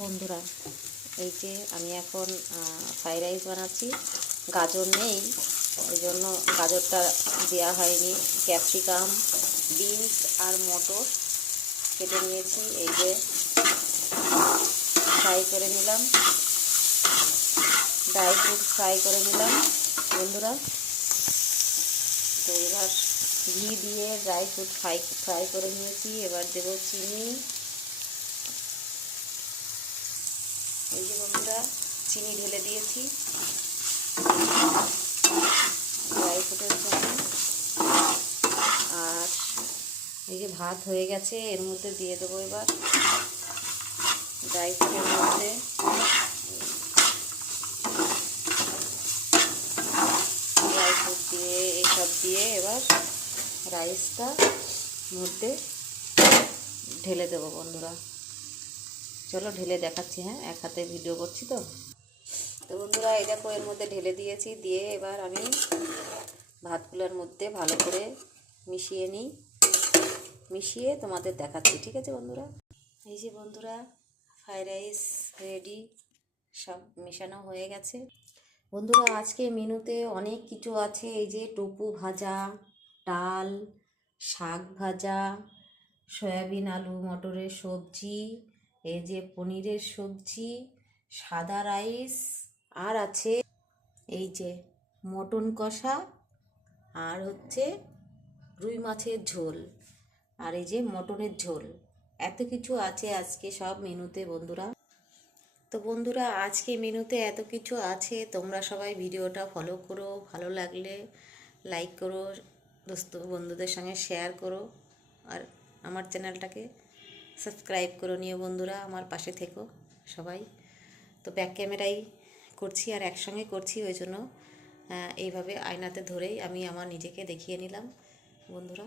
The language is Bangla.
বন্ধুরা, এই যে আমি এখন ফ্রাইড রাইস বানাচ্ছি। গাজর নেই ওই জন্য গাজরটা দেওয়া হয়নি। ক্যাপসিকাম বিনস আর মটর কেটে নিয়েছি, এই যে ফ্রাই করে নিলাম। ড্রাই ফ্রুট ফ্রাই করে নিলাম, বন্ধুরা। তো এবার ঘি দিয়ে ড্রাই ফ্রুট ফ্রাই ফ্রাই করে নিয়েছি। এবার দেবো চিনি। এই যে বন্ধুরা, চিনি ঢেলে দিয়েছি। ড্রাই ফ্রুটের জন্য আর এই যে ভাত হয়ে গেছে, এর মধ্যে দিয়ে দেবো এবার। ড্রাই ফ্রুটের মধ্যে। ড্রাই ফ্রুট দিয়ে, এইসব দিয়ে এবার রাইসটা মধ্যে ঢেলে দেবো বন্ধুরা। চলো ঢেলে দেখাচ্ছি হ্যাঁ? এক হাতে ভিডিও করছি তো। তো বন্ধুরা, এই দেখো, এর মধ্যে ঢেলে দিয়েছি। দিয়ে এবার আমি ভাতগুলোর মধ্যে ভালো করে মিশিয়ে নিই। মিশিয়ে তোমাদের দেখাচ্ছি, ঠিক আছে বন্ধুরা? এই যে বন্ধুরা, ফ্রাইড রাইস রেডি সব মেশানো হয়ে গেছে। বন্ধুরা, আজকে মেনুতে অনেক কিছু আছে। এই যে টোপু ভাজা, ডাল, শাক ভাজা, সয়াবিন আলু, মটরের সবজি এই যে পনিরের সবজি সাদা রাইস আর আছে এই যে মটন কষা আর হচ্ছে রুই মাছের ঝোল আর এই যে মটনের ঝোল। এত কিছু আছে আজকে সব মেনুতে বন্ধুরা। তো বন্ধুরা আজকে মেনুতে এত কিছু আছে। তোমরা সবাই ভিডিওটা ফলো করো ভালো লাগলে লাইক করো দোস্ত বন্ধুদের সঙ্গে শেয়ার করো আর আমার চ্যানেলটাকে সাবস্ক্রাইব করে নিও বন্ধুরা, আমার পাশে থেকো সবাই। তো ব্যাক ক্যামেরাই করছি আর একসঙ্গে করছি, ওই জন্য এইভাবে আয়নাতে ধরেই আমি আমার নিজেকে দেখিয়ে নিলাম বন্ধুরা।